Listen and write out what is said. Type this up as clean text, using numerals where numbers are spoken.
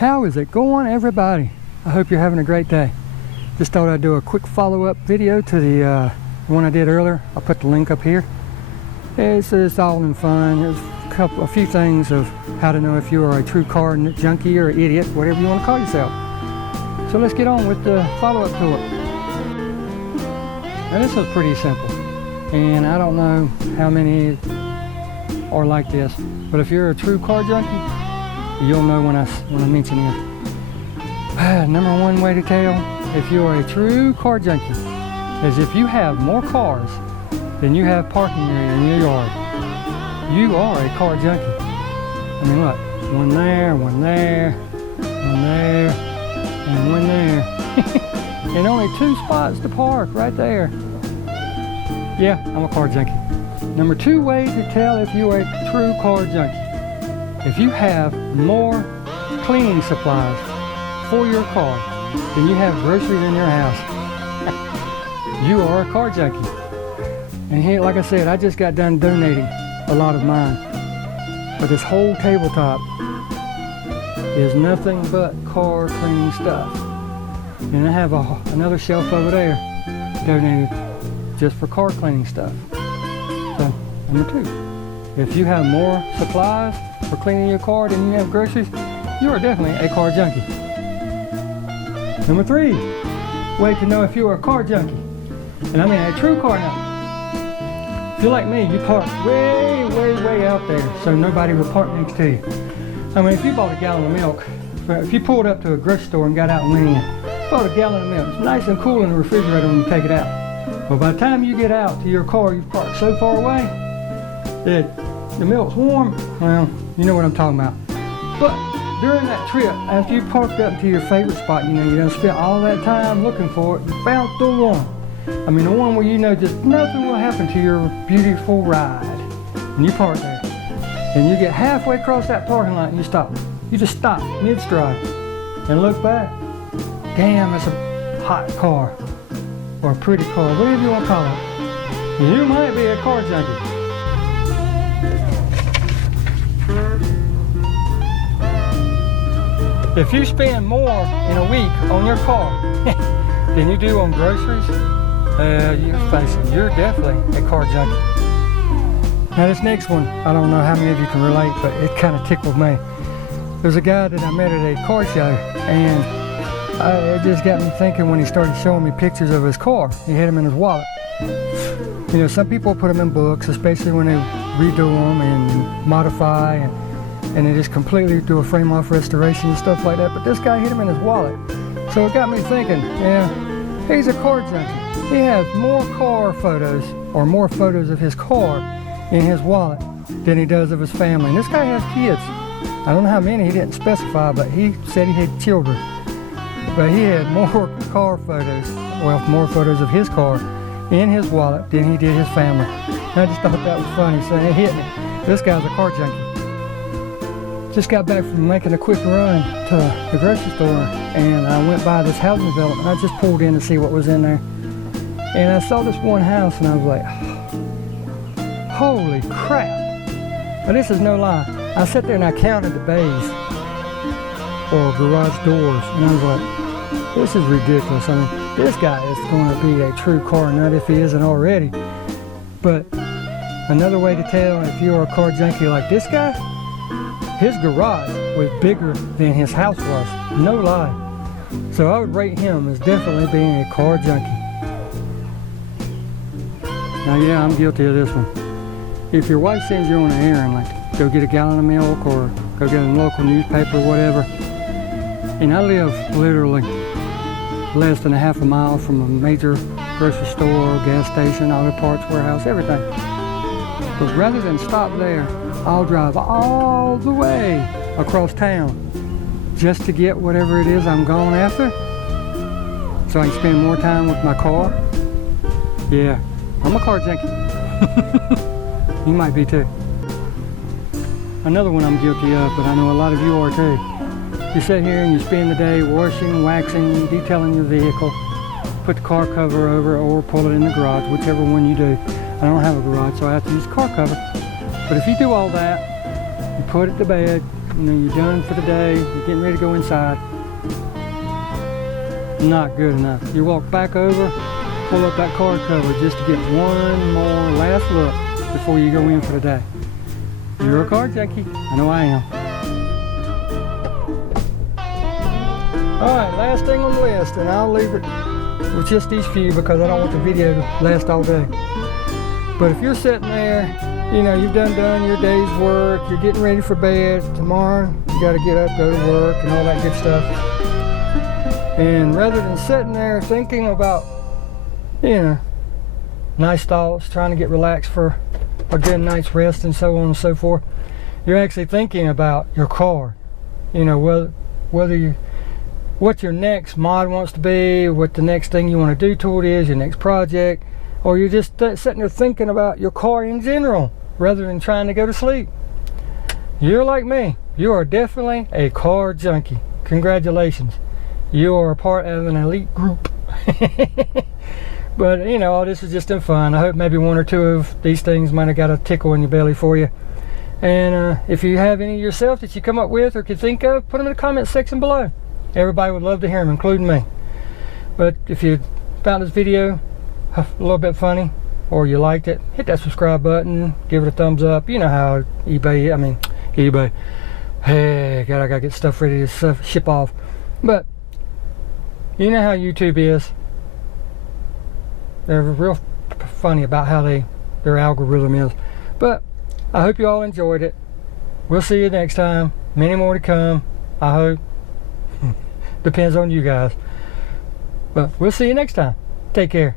How is it going, everybody? I hope you're having a great day. Just thought I'd do a quick follow-up video to the one I did earlier. I'll put the link up here. It's all in fun. There's a few things of how to know if you are a true car junkie or idiot, whatever you want to call yourself. So let's get on with the follow-up to it. Now this was pretty simple, and I don't know how many are like this, but if you're a true car junkie, you'll know when I mention this. Number one way to tell if you are a true car junkie is if you have more cars than you have parking area in your yard. You are a car junkie. I mean, look, one there, one there, one there, and one there. And only 2 spots to park right there. Yeah, I'm a car junkie. Number 2 way to tell if you are a true car junkie. If you have more cleaning supplies for your car than you have groceries in your house, you are a car junkie. And here, like I said, I just got done donating a lot of mine. But this whole tabletop is nothing but car cleaning stuff. And I have another shelf over there donated just for car cleaning stuff. So, number 2. If you have more supplies for cleaning your car than you have groceries, you are definitely a car junkie. Number 3, way to know if you are a car junkie, and I mean a true car junkie. If you're like me, you park way, way, way out there so nobody will park next to you. I mean, if you bought a gallon of milk, if you pulled up to a grocery store and got out and went in, bought a gallon of milk, it's nice and cool in the refrigerator when you take it out. But by the time you get out to your car, you've parked so far away that the milk's warm. Well, you know what I'm talking about. But during that trip, after you parked up to your favorite spot, you know, you done spent all that time looking for it, you found the one. I mean, the one where you know just nothing will happen to your beautiful ride. And you park there. And you get halfway across that parking lot and you stop. You just stop mid-stride and look back. Damn, it's a hot car. Or a pretty car, whatever you want to call it. You might be a car junkie. If you spend more in a week on your car than you do on groceries, you face it, you're definitely a car junkie. Now this next one, I don't know how many of you can relate, but it kind of tickled me. There's a guy that I met at a car show, and it just got me thinking when he started showing me pictures of his car. He had them in his wallet. You know, some people put them in books, especially when they redo them and modify, and they just completely do a frame-off restoration and stuff like that. But this guy hid them in his wallet. So it got me thinking, yeah, he's a car junkie. He has more car photos, or more photos of his car in his wallet than he does of his family. And this guy has kids. I don't know how many, he didn't specify, but he said he had children. But he had more car photos, well, more photos of his car in his wallet than he did his family. And I just thought that was funny, so it hit me. This guy's a car junkie. Just got back from making a quick run to the grocery store, and I went by this housing development. I just pulled in to see what was in there. And I saw this one house, and I was like, holy crap. Now this is no lie. I sat there and I counted the bays, or garage doors, and I was like, this is ridiculous. I mean, this guy is going to be a true car nut if he isn't already. But another way to tell if you're a car junkie like this guy, his garage was bigger than his house was. No lie. So I would rate him as definitely being a car junkie. Now yeah, I'm guilty of this one. If your wife sends you on an errand, like go get a gallon of milk or go get a local newspaper or whatever, and I live literally less than a half a mile from a major grocery store, gas station, auto parts warehouse, everything. But rather than stop there, I'll drive all the way across town just to get whatever it is I'm going after, so I can spend more time with my car. Yeah, I'm a car junkie. You might be too. Another one I'm guilty of, but I know a lot of you are too. You sit here and you spend the day washing, waxing, detailing your vehicle, put the car cover over or pull it in the garage, whichever one you do. I don't have a garage, so I have to use car cover. But if you do all that, you put it to bed, You know, you're done for the day, you're getting ready to go inside. Not good enough. You walk back over, pull up that car cover just to get one more last look before you go in for the day. You're a car junkie. I know I am. Alright, last thing on the list, and I'll leave it with just these few because I don't want the video to last all day. But if you're sitting there, you know, you've done your day's work, you're getting ready for bed, tomorrow you got to get up, go to work, and all that good stuff. And rather than sitting there thinking about, you know, nice thoughts, trying to get relaxed for a good night's rest and so on and so forth, you're actually thinking about your car. You know, whether you, what your next mod wants to be, what the next thing you want to do to it is, your next project, or you're just sitting there thinking about your car in general rather than trying to go to sleep. You're like me. You are definitely a car junkie. Congratulations. You are a part of an elite group. But, you know, all this is just in fun. I hope maybe one or two of these things might have got a tickle in your belly for you. And if you have any yourself that you come up with or can think of, put them in the comment section below. Everybody would love to hear them, including me. But if you found this video a little bit funny, or you liked it, hit that subscribe button, give it a thumbs up. You know how eBay, hey, God, I gotta get stuff ready to ship off. But you know how YouTube is. They're real funny about how their algorithm is. But I hope you all enjoyed it. We'll see you next time. Many more to come, I hope. Depends on you guys. But we'll see you next time. Take care.